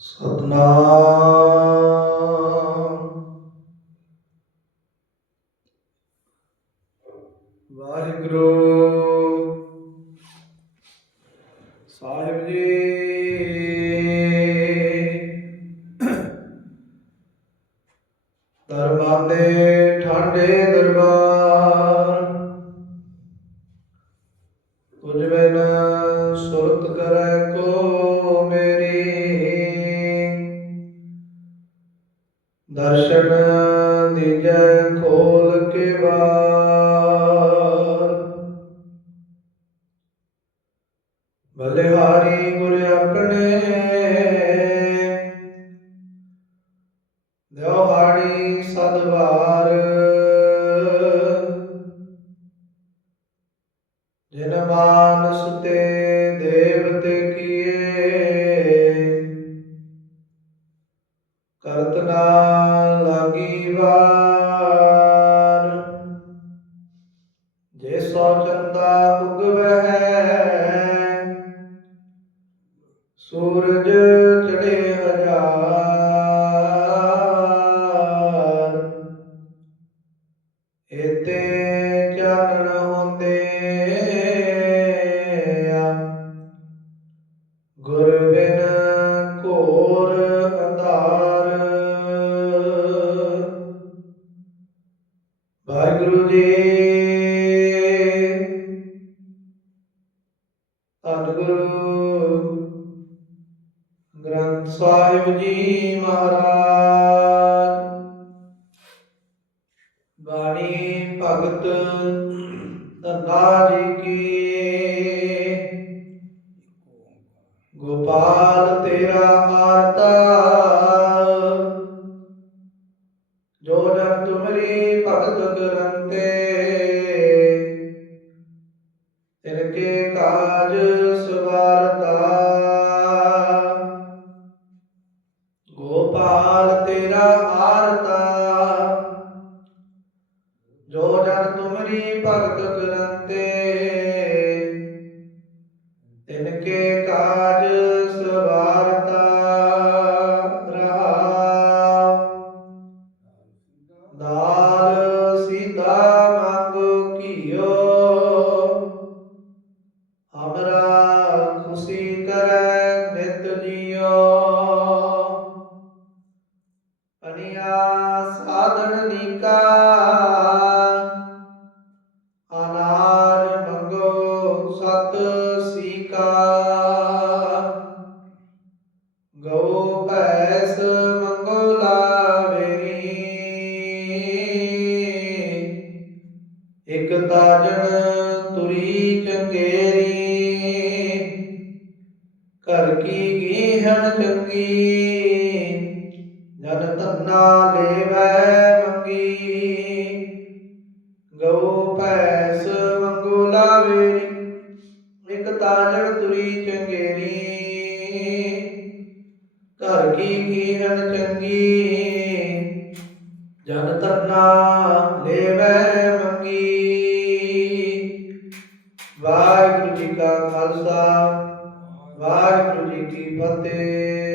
ਸਤਨਾਮ। ਵਾਹਿਗੁਰੂ। ਸਾਹਿਬ ਜੀ। ਦਰਬਾਰ ਦੇ ਠਾਡੇ ਦਰਬਾਰ। ਦਰਸ਼ਨ ਦੀਜੈ ਖੋਲ ਕੇ ਬਾਰ ਬਲਿਹਾਰੀ ਗੁਰ ਆਪਣੇ ਦਿਵਹਾੜੀ ਸਦਵਾਰ ਜਿਨ ਮਾਨਸ ਤੇ ਦੇਵਤੇ ਕੀਏ ਕਰਤਨਾ ਲਾਗੀ ਵਾਰ। ਜੇ ਸੋ ਚੰਦਾ ਉਗਵਹਿ ਸਾਹਿਬ ਜੀ ਮਹਾਰਾਜ। ਬਾਣੀ ਭਗਤ ਧੰਨਾ ਜੀ ਕੀ। ਗੋਪਾਲ ਤੇਰਾ ਜੋ ਜਨ ਤੁਮਰੀ ਭਗਤ ਕਰੰਤੇ ਤਿਨਕੇ ਕਾਜ ਸੀਕਾ ਗਉ ਭੈਸ ਮੰਗੋ ਲਾਵੇਰੀ ਇਕ ਤਾਜਣ ਤੁਰੀ ਚੰਗੇਰੀ। ਘਰ ਕੀ ਗੀਹਣ ਚੰਗੀ। ਜਨ ਧੰਨਾ ਲੇਵੈ ਮੰਗੀ। ਗਉ ਭੈਸ ਤਾਜੜ ਤੁਰੀ ਚੰਗੇਰੀ ਘਰ ਕੀ ਕੀਰਤ ਚੰਗੀ। ਜਨ ਤਰਨਾ ਲੈਵੇ ਮੰਗੀ। ਵਾਹਿਗੁਰੂ ਜੀ ਕਾ ਖਾਲਸਾ, ਵਾਹਿਗੁਰੂ ਜੀ ਕੀ ਫਤਿਹ।